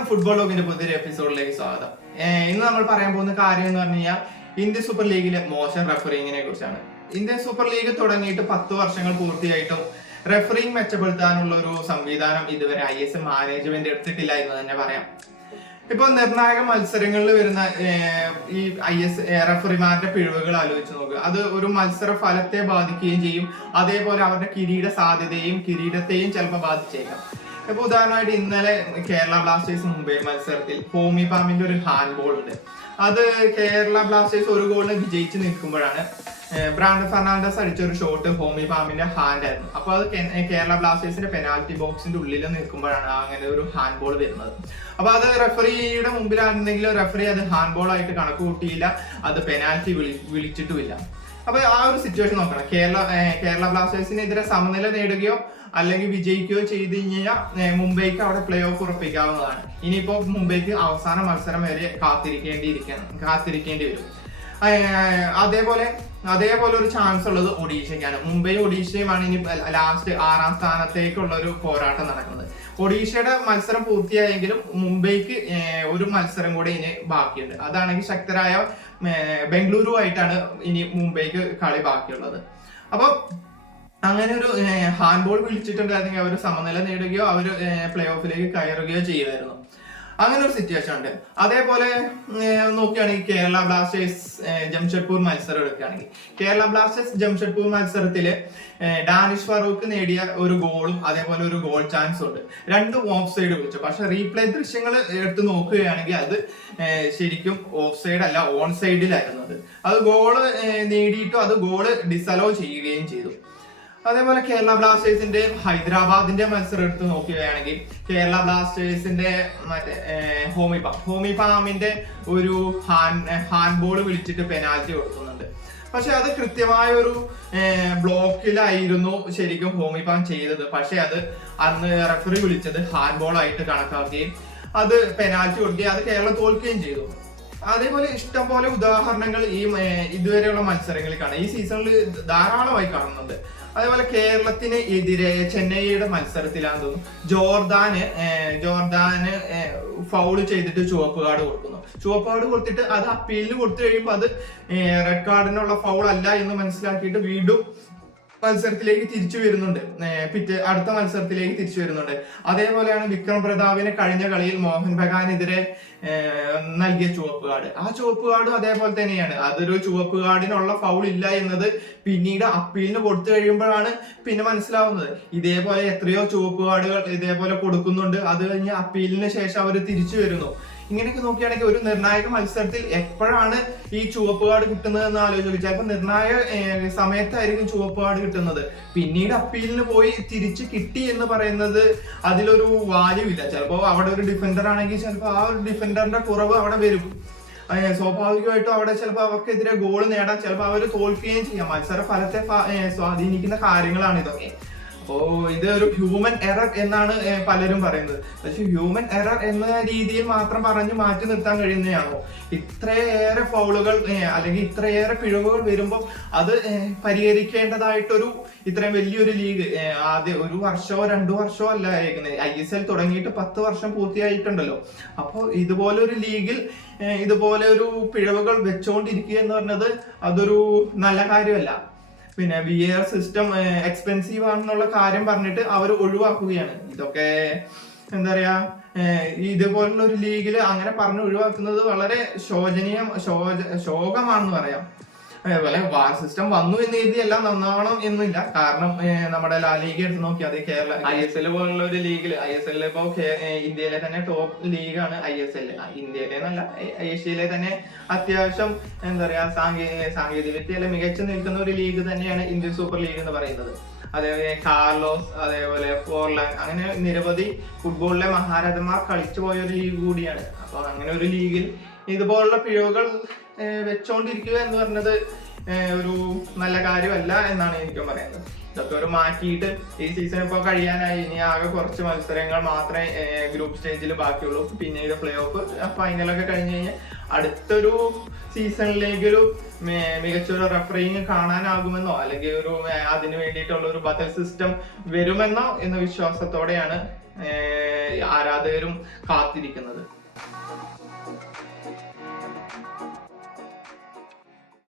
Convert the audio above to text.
നമസ്കാരം, ഫുട്ബോൾ ലോകിന്റെ പുതിയൊരു എപ്പിസോഡിലേക്ക് സ്വാഗതം. ഇന്ന് നമ്മൾ പറയാൻ പോകുന്ന കാര്യം എന്ന് പറഞ്ഞു കഴിഞ്ഞാൽ ഇന്ത്യൻ സൂപ്പർ ലീഗിലെ മോശം റഫറിങ്ങിനെ കുറിച്ചാണ്. ഇന്ത്യൻ സൂപ്പർ ലീഗ് തുടങ്ങിയിട്ട് 10 വർഷങ്ങൾ പൂർത്തിയായിട്ടും റഫറിങ് മെച്ചപ്പെടുത്താനുള്ള ഒരു സംവിധാനം ഇതുവരെ ISL മാനേജ്മെന്റ് എടുത്തിട്ടില്ല എന്ന് തന്നെ പറയാം. ഇപ്പൊ നിർണായക മത്സരങ്ങളിൽ വരുന്ന ഈ റഫറിമാരുടെ പിഴവുകൾ ആലോചിച്ച് നോക്കുക. അത് ഒരു മത്സര ഫലത്തെ ബാധിക്കുകയും ചെയ്യും, അതേപോലെ അവരുടെ കിരീട സാധ്യതയും കിരീടത്തെയും ചിലപ്പോൾ ബാധിച്ചേക്കാം. ഇപ്പൊ ഉദാഹരണമായിട്ട് ഇന്നലെ കേരള ബ്ലാസ്റ്റേഴ്സ് മുംബൈ മത്സരത്തിൽ ഹോമി പാമിന്റെ ഒരു ഹാൻഡ് ബോൾ ഉണ്ട്. അത് കേരള ബ്ലാസ്റ്റേഴ്സ് ഒരു ഗോളിന് വിജയിച്ച് നിൽക്കുമ്പോഴാണ് ബ്രാൻഡൻ ഫെർണാണ്ടസ് അടിച്ച ഒരു ഷോട്ട് ഹോമി പാമിന്റെ ഹാൻഡ് ആയിരുന്നു. അപ്പൊ അത് കേരള ബ്ലാസ്റ്റേഴ്സിന്റെ പെനാൽറ്റി ബോക്സിന്റെ ഉള്ളിൽ നിൽക്കുമ്പോഴാണ് അങ്ങനെ ഒരു ഹാൻഡ് ബോൾ വരുന്നത്. അപ്പൊ അത് റെഫറിയുടെ മുമ്പിലാണെന്നെങ്കിലും റെഫറി അത് ഹാൻഡ് ബോൾ ആയിട്ട് കണക്ക് കൂട്ടിയില്ല, അത് പെനാൽറ്റി വിളിച്ചിട്ടുമില്ല. അപ്പൊ ആ ഒരു സിറ്റുവേഷൻ നോക്കണം. കേരള ബ്ലാസ്റ്റേഴ്സിനെതിരെ സമനില നേടുകയോ അല്ലെങ്കിൽ വിജയിക്കുകയോ ചെയ്ത് കഴിഞ്ഞാൽ മുംബൈക്ക് അവിടെ പ്ലേ ഓഫ് ഉറപ്പിക്കാവുന്നതാണ്. ഇനിയിപ്പോ മുംബൈക്ക് അവസാന മത്സരം വരെ കാത്തിരിക്കേണ്ടി വരും. അതേപോലെ ഒരു ചാൻസ് ഉള്ളത് ഒഡീഷയ്ക്കാണ്. മുംബൈയും ഒഡീഷയുമാണ് ഇനി ലാസ്റ്റ് 6ാം സ്ഥാനത്തേക്കുള്ള ഒരു പോരാട്ടം നടക്കുന്നത്. ഒഡീഷയുടെ മത്സരം പൂർത്തിയായെങ്കിലും മുംബൈക്ക് ഒരു മത്സരം കൂടെ ഇനി ബാക്കിയുണ്ട്. അതാണെങ്കിൽ ശക്തരായ ബംഗളൂരു ആയിട്ടാണ് ഇനി മുംബൈക്ക് കളി ബാക്കിയുള്ളത്. അപ്പൊ അങ്ങനെ ഒരു ഹാൻഡ് ബോൾ വിളിച്ചിട്ടുണ്ടായിരുന്നെങ്കിൽ അവർ സമനില നേടുകയോ അവർ പ്ലേ ഓഫിലേക്ക് കയറുകയോ ചെയ്യുമായിരുന്നു. അങ്ങനെ ഒരു സിറ്റുവേഷൻ ഉണ്ട്. അതേപോലെ നോക്കുകയാണെങ്കിൽ കേരള ബ്ലാസ്റ്റേഴ്സ് ജംഷഡ്പൂർ മത്സരം എടുക്കുകയാണെങ്കിൽ കേരള ബ്ലാസ്റ്റേഴ്സ് ജംഷഡ്പൂർ മത്സരത്തില് ഡാനിഷ് ഫറൂഖ് നേടിയ ഒരു ഗോളും അതേപോലെ ഒരു ഗോൾ ചാൻസും ഉണ്ട്. രണ്ടും ഓഫ് സൈഡ് വിളിച്ചു. പക്ഷെ റീപ്ലേ ദൃശ്യങ്ങൾ എടുത്ത് നോക്കുകയാണെങ്കിൽ അത് ശരിക്കും ഓഫ് സൈഡ് അല്ല, ഓൺ സൈഡിലായിരുന്നു. അത് ഗോള് നേടിയിട്ടും അത് ഗോള് ഡിസലോ ചെയ്യുകയും ചെയ്തു. അതേപോലെ കേരള ബ്ലാസ്റ്റേഴ്സിന്റെ ഹൈദരാബാദിന്റെ മത്സരം എടുത്ത് നോക്കുകയാണെങ്കിൽ കേരള ബ്ലാസ്റ്റേഴ്സിന്റെ മറ്റേ ഹോമി പാമിന്റെ ഒരു ഹാൻഡ് ബോൾ വിളിച്ചിട്ട് പെനാൽറ്റി കൊടുക്കുന്നുണ്ട്. പക്ഷെ അത് കൃത്യമായ ഒരു ബ്ലോക്കിലായിരുന്നു ശരിക്കും ഹോമി പാം ചെയ്തത്. പക്ഷെ അത് അന്ന് റെഫറി വിളിച്ചത് ഹാൻഡ് ബോൾ ആയിട്ട് കണക്കാക്കുകയും അത് പെനാൽറ്റി കൊടുക്കുകയും അത് കേരളം തോൽക്കുകയും ചെയ്തു. അതേപോലെ ഇഷ്ടംപോലെ ഉദാഹരണങ്ങൾ ഈ ഇതുവരെയുള്ള മത്സരങ്ങളിൽ കാണാം. ഈ സീസണിൽ ധാരാളമായി കാണുന്നുണ്ട്. അതേപോലെ കേരളത്തിന് എതിരെ ചെന്നൈയുടെ മത്സരത്തിലാണെന്ന് തോന്നുന്നു ജോർദാന് ഫൗള് ചെയ്തിട്ട് ചുവപ്പ് കാർഡ് കൊടുത്തിട്ട് അത് അപ്പീലിന് കൊടുത്തു കഴിയുമ്പോൾ അത് റെഡ് കാർഡിനുള്ള ഫൗൾ അല്ല എന്ന് മനസ്സിലാക്കിയിട്ട് വീണ്ടും മത്സരത്തിലേക്ക് തിരിച്ചു വരുന്നുണ്ട്. അടുത്ത മത്സരത്തിലേക്ക് തിരിച്ചു വരുന്നുണ്ട്. അതേപോലെയാണ് വിക്രം പ്രതാപിന് കഴിഞ്ഞ കളിയിൽ മോഹൻ ബഗാനെതിരെ നൽകിയ ചുവപ്പ് കാർഡ്. ആ ചുവപ്പ് കാർഡും അതേപോലെ തന്നെയാണ്. അതൊരു ചുവപ്പ് കാർഡിനുള്ള ഫൗൾ ഇല്ല എന്നത് പിന്നീട് അപ്പീലിന് കൊടുത്തു കഴിയുമ്പോഴാണ് പിന്നെ മനസ്സിലാവുന്നത്. ഇതേപോലെ എത്രയോ ചുവപ്പ് കാർഡുകൾ ഇതേപോലെ കൊടുക്കുന്നുണ്ട്. അത് കഴിഞ്ഞ് അപ്പീലിന് ശേഷം അവർ തിരിച്ചു വരുന്നു. ഇങ്ങനെയൊക്കെ നോക്കുകയാണെങ്കിൽ ഒരു നിർണായക മത്സരത്തിൽ എപ്പോഴാണ് ഈ ചുവപ്പ് കാർഡ് കിട്ടുന്നത് എന്ന് ആലോചിച്ചു. ചിലപ്പോൾ നിർണായക സമയത്തായിരിക്കും ചുവപ്പ് കാർഡ് കിട്ടുന്നത്. പിന്നീട് അപ്പീലിന് പോയി തിരിച്ച് കിട്ടി എന്ന് പറയുന്നത് അതിലൊരു വാല്യൂ ഇല്ല. ചിലപ്പോൾ അവിടെ ഒരു ഡിഫൻഡർ ആണെങ്കിൽ ചിലപ്പോൾ ആ ഒരു ഡിഫൻഡറിന്റെ കുറവ് അവിടെ വരും. സ്വാഭാവികമായിട്ടും അവിടെ ചിലപ്പോൾ അവർക്കെതിരെ ഗോൾ നേടാൻ ചിലപ്പോൾ അവർ തോൽക്കുകയും ചെയ്യാം. മത്സര ഫലത്തെ സ്വാധീനിക്കുന്ന കാര്യങ്ങളാണ് ഇതൊക്കെ. അപ്പോ ഇത് ഒരു ഹ്യൂമൻ എറർ എന്നാണ് പലരും പറയുന്നത്. പക്ഷെ ഹ്യൂമൻ എറർ എന്ന രീതിയിൽ മാത്രം പറഞ്ഞ് മാറ്റി നിർത്താൻ കഴിയുന്നതാണോ? ഇത്രയേറെ ഫൗളുകൾ അല്ലെങ്കിൽ ഇത്രയേറെ പിഴവുകൾ വരുമ്പോൾ അത് പരിഹരിക്കേണ്ടതായിട്ടൊരു ഇത്രയും വലിയൊരു ലീഗ് ആദ്യം 1 വർഷമോ 2 വർഷമോ അല്ല ആയിരിക്കുന്നത്. ISL തുടങ്ങിയിട്ട് 10 വർഷം പൂർത്തിയായിട്ടുണ്ടല്ലോ. അപ്പോൾ ഇതുപോലെ ഒരു ലീഗിൽ ഇതുപോലെ ഒരു പിഴവുകൾ വെച്ചുകൊണ്ടിരിക്കുക എന്ന് പറഞ്ഞത് അതൊരു നല്ല കാര്യമല്ല. പിന്നെ VAR സിസ്റ്റം എക്സ്പെൻസീവ് ആണെന്നുള്ള കാര്യം പറഞ്ഞിട്ട് അവർ ഒഴിവാക്കുകയാണ്. ഇതൊക്കെ എന്താ പറയാ, ഇതുപോലുള്ള ഒരു ലീഗിൽ അങ്ങനെ പറഞ്ഞ് ഒഴിവാക്കുന്നത് വളരെ ശോകമാണെന്ന് പറയാം. അതേപോലെ വാർ സിസ്റ്റം വന്നു എന്ന് കരുതി എല്ലാം നന്നാവണം എന്നില്ല. കാരണം നമ്മുടെ ലീഗ് എടുത്ത് നോക്കിയാൽ കേരള ISL പോലുള്ള ഒരു ലീഗിൽ ISL ഇപ്പോ ഇന്ത്യയിലെ തന്നെ ടോപ്പ് ലീഗാണ് ISL. ഇന്ത്യയിലെ എന്നല്ല, ഏഷ്യയിലെ തന്നെ അത്യാവശ്യം എന്താ പറയാ സാങ്കേതിക വിദ്യയിലെ മികച്ചു നിൽക്കുന്ന ഒരു ലീഗ് തന്നെയാണ് ഇന്ത്യൻ സൂപ്പർ ലീഗ് എന്ന് പറയുന്നത്. അതേപോലെ കാർലോസ്, അതേപോലെ ഫോർലാൻഡ്, അങ്ങനെ നിരവധി ഫുട്ബോളിലെ മഹാരഥന്മാർ കളിച്ചു പോയ ഒരു ലീഗ് കൂടിയാണ്. അപ്പൊ അങ്ങനെ ഒരു ലീഗിൽ ഇതുപോലുള്ള പിഴവുകൾ വെച്ചോണ്ടിരിക്കുക എന്ന് പറഞ്ഞത് ഒരു നല്ല കാര്യമല്ല എന്നാണ് എനിക്ക് പറയുന്നത്. ഇതൊക്കെ ഒരു മാറ്റിയിട്ട് ഈ സീസൺ ഇപ്പോൾ കഴിയാനായി. ഇനി ആകെ കുറച്ച് മത്സരങ്ങൾ മാത്രമേ ഗ്രൂപ്പ് സ്റ്റേജിൽ ബാക്കിയുള്ളൂ. പിന്നീട് പ്ലേ ഓഫ് ഫൈനലൊക്കെ കഴിഞ്ഞ് കഴിഞ്ഞാൽ അടുത്തൊരു സീസണിലേക്കൊരു മികച്ചൊരു റഫറിങ് കാണാനാകുമെന്നോ അല്ലെങ്കിൽ ഒരു അതിന് വേണ്ടിയിട്ടുള്ള ഒരു ബദൽ സിസ്റ്റം വരുമെന്നോ എന്ന വിശ്വാസത്തോടെയാണ് ആരാധകരും കാത്തിരിക്കുന്നത്.